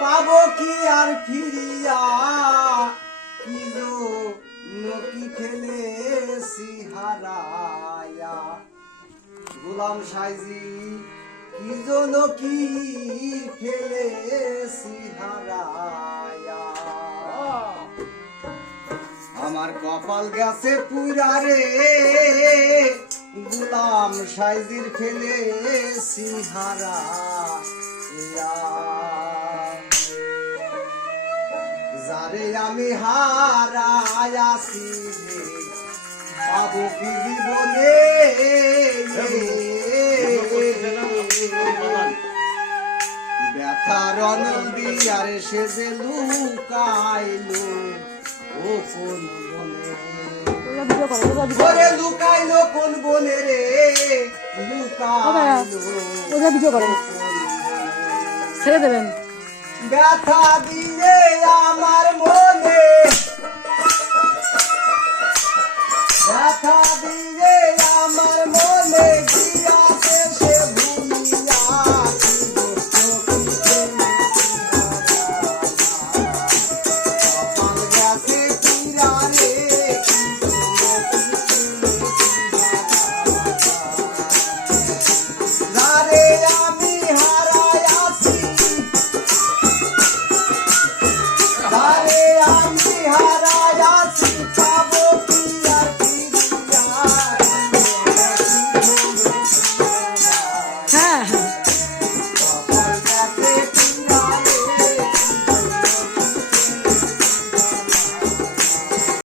পাবো কি আর ফিরিয়া কি নকি ফেলেছি হারায়া গোলাম সাইজি কি নকি ফেলেছি হারায়া আমার কপাল গেছে পুরা রে গোলাম সাইজির ফেলেছি হারায়া যারে আমি হারায়াছি পাবো কি জীবনে ব্যথার নদী আর সে যে লুকাইলো ও কোন বনে লুকাইলো কোন বনে রে লুকাইলো ছেড়ে দেবেন ব্যথা দিয়ে আমার মনে ব্যথা দিয়ে আমার মনে